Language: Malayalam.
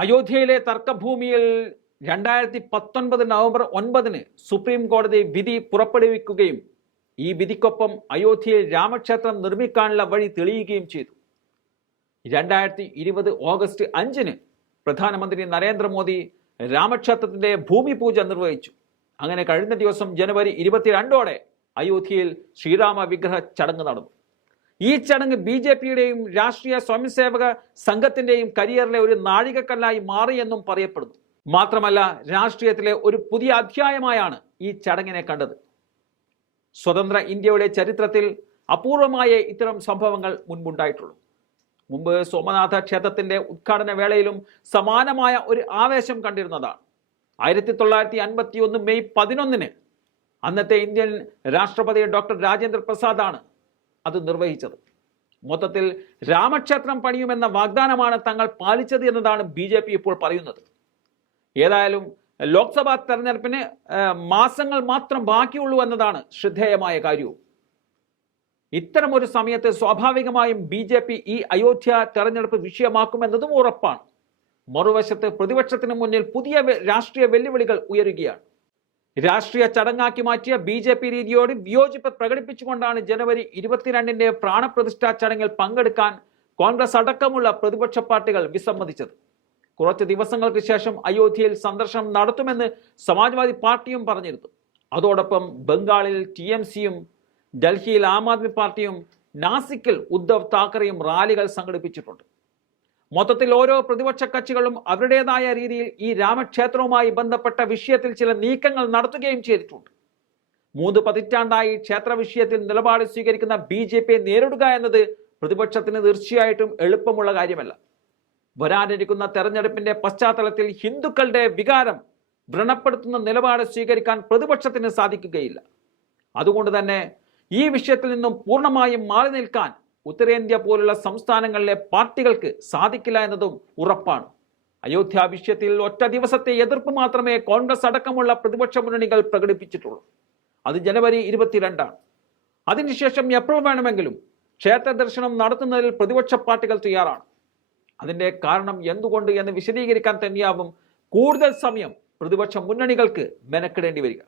അയോധ്യയിലെ തർക്കഭൂമിയിൽ രണ്ടായിരത്തി പത്തൊൻപത് നവംബർ ഒൻപതിന് സുപ്രീം കോടതി വിധി പുറപ്പെടുവിക്കുകയും ഈ വിധിക്കൊപ്പം അയോധ്യയിൽ രാമക്ഷേത്രം നിർമ്മിക്കാനുള്ള വഴി തെളിയുകയും ചെയ്തു. രണ്ടായിരത്തി ഇരുപത് ഓഗസ്റ്റ് അഞ്ചിന് പ്രധാനമന്ത്രി നരേന്ദ്രമോദി രാമക്ഷേത്രത്തിന്റെ ഭൂമി പൂജ നിർവഹിച്ചു. അങ്ങനെ കഴിഞ്ഞ ദിവസം ജനുവരി ഇരുപത്തിരണ്ടോടെ അയോധ്യയിൽ ശ്രീരാമ വിഗ്രഹ ചടങ്ങ് നടന്നു. ഈ ചടങ്ങ് ബി ജെ പിയുടെയും രാഷ്ട്രീയ സ്വയംസേവക സംഘത്തിന്റെയും കരിയറിലെ ഒരു നാഴികക്കല്ലായി മാറിയെന്നും പറയപ്പെടുന്നു. മാത്രമല്ല രാഷ്ട്രീയത്തിലെ ഒരു പുതിയ അധ്യായമായാണ് ഈ ചടങ്ങിനെ കണ്ടത്. സ്വതന്ത്ര ഇന്ത്യയുടെ ചരിത്രത്തിൽ അപൂർവമായ ഇത്തരം സംഭവങ്ങൾ മുൻപുണ്ടായിട്ടുള്ളൂ. മുമ്പ് സോമനാഥ ക്ഷേത്രത്തിന്റെ ഉദ്ഘാടന വേളയിലും സമാനമായ ഒരു ആവേശം കണ്ടിരുന്നതാണ്. ആയിരത്തി തൊള്ളായിരത്തി അൻപത്തി ഒന്ന് മെയ് പതിനൊന്നിന് അന്നത്തെ ഇന്ത്യൻ രാഷ്ട്രപതി ഡോക്ടർ രാജേന്ദ്ര പ്രസാദാണ് അത് നിർവഹിച്ചത്. മൊത്തത്തിൽ രാമക്ഷേത്രം പണിയുമെന്ന വാഗ്ദാനമാണ് തങ്ങൾ പാലിച്ചത് എന്നതാണ് ബി ജെ പി ഇപ്പോൾ പറയുന്നത്. ഏതായാലും ലോക്സഭാ തെരഞ്ഞെടുപ്പിന് മാസങ്ങൾ മാത്രം ബാക്കിയുള്ളൂ എന്നതാണ് ശ്രദ്ധേയമായ കാര്യവും. ഇത്തരം ഒരു സമയത്ത് സ്വാഭാവികമായും ബി ജെ പി ഈ അയോധ്യ തെരഞ്ഞെടുപ്പ് വിഷയമാക്കുമെന്നതും ഉറപ്പാണ്. മറുവശത്ത് പ്രതിപക്ഷത്തിന് മുന്നിൽ പുതിയ രാഷ്ട്രീയ വെല്ലുവിളികൾ ഉയരുകയാണ്. രാഷ്ട്രീയ ചടങ്ങാക്കി മാറ്റിയ ബി ജെ പി രീതിയോട് വിയോജിപ്പ് പ്രകടിപ്പിച്ചുകൊണ്ടാണ് ജനുവരി ഇരുപത്തിരണ്ടിന്റെ പ്രാണപ്രതിഷ്ഠാ ചടങ്ങിൽ പങ്കെടുക്കാൻ കോൺഗ്രസ് അടക്കമുള്ള പ്രതിപക്ഷ പാർട്ടികൾ വിസമ്മതിച്ചത്. കുറച്ച് ദിവസങ്ങൾക്ക് ശേഷം അയോധ്യയിൽ സന്ദർശനം നടത്തുമെന്ന് സമാജ്വാദി പാർട്ടിയും പറഞ്ഞിരുന്നു. അതോടൊപ്പം ബംഗാളിൽ ടി എം സിയും ഡൽഹിയിൽ ആം ആദ്മി പാർട്ടിയും നാസിക്കിൽ ഉദ്ധവ് താക്കറെയും റാലികൾ സംഘടിപ്പിച്ചിട്ടുണ്ട്. മൊത്തത്തിൽ ഓരോ പ്രതിപക്ഷ കക്ഷികളും അവരുടേതായ രീതിയിൽ ഈ രാമക്ഷേത്രവുമായി ബന്ധപ്പെട്ട വിഷയത്തിൽ ചില നീക്കങ്ങൾ നടത്തുകയും ചെയ്തിട്ടുണ്ട്. മൂന്ന് പതിറ്റാണ്ടായി ക്ഷേത്ര വിഷയത്തിൽ നിലപാട് സ്വീകരിക്കുന്ന ബി ജെ പിയെ നേരിടുക എന്നത് പ്രതിപക്ഷത്തിന് തീർച്ചയായിട്ടും എളുപ്പമുള്ള കാര്യമല്ല. വരാനിരിക്കുന്ന തെരഞ്ഞെടുപ്പിന്റെ പശ്ചാത്തലത്തിൽ ഹിന്ദുക്കളുടെ വികാരം വ്രണപ്പെടുത്തുന്ന നിലപാട് സ്വീകരിക്കാൻ പ്രതിപക്ഷത്തിന് സാധിക്കുകയില്ല. അതുകൊണ്ട് തന്നെ ഈ വിഷയത്തിൽ നിന്നും പൂർണമായും മാറി നിൽക്കാൻ ഉത്തരേന്ത്യ പോലുള്ള സംസ്ഥാനങ്ങളിലെ പാർട്ടികൾക്ക് സാധിക്കില്ല എന്നതും ഉറപ്പാണ്. അയോധ്യ വിഷയത്തിൽ ഒറ്റ ദിവസത്തെ എതിർപ്പ് മാത്രമേ കോൺഗ്രസ് അടക്കമുള്ള പ്രതിപക്ഷ മുന്നണികൾ പ്രകടിപ്പിച്ചിട്ടുള്ളൂ. അത് ജനുവരി ഇരുപത്തിരണ്ടാണ്. അതിനുശേഷം എപ്പോൾ വേണമെങ്കിലും ക്ഷേത്ര ദർശനം നടത്തുന്നതിൽ പ്രതിപക്ഷ പാർട്ടികൾ തയ്യാറാണ്. അതിന്റെ കാരണം എന്തുകൊണ്ട് എന്ന് വിശദീകരിക്കാൻ തന്നെയാവും കൂടുതൽ സമയം പ്രതിപക്ഷ മുന്നണികൾക്ക് മെനക്കെടേണ്ടി വരിക.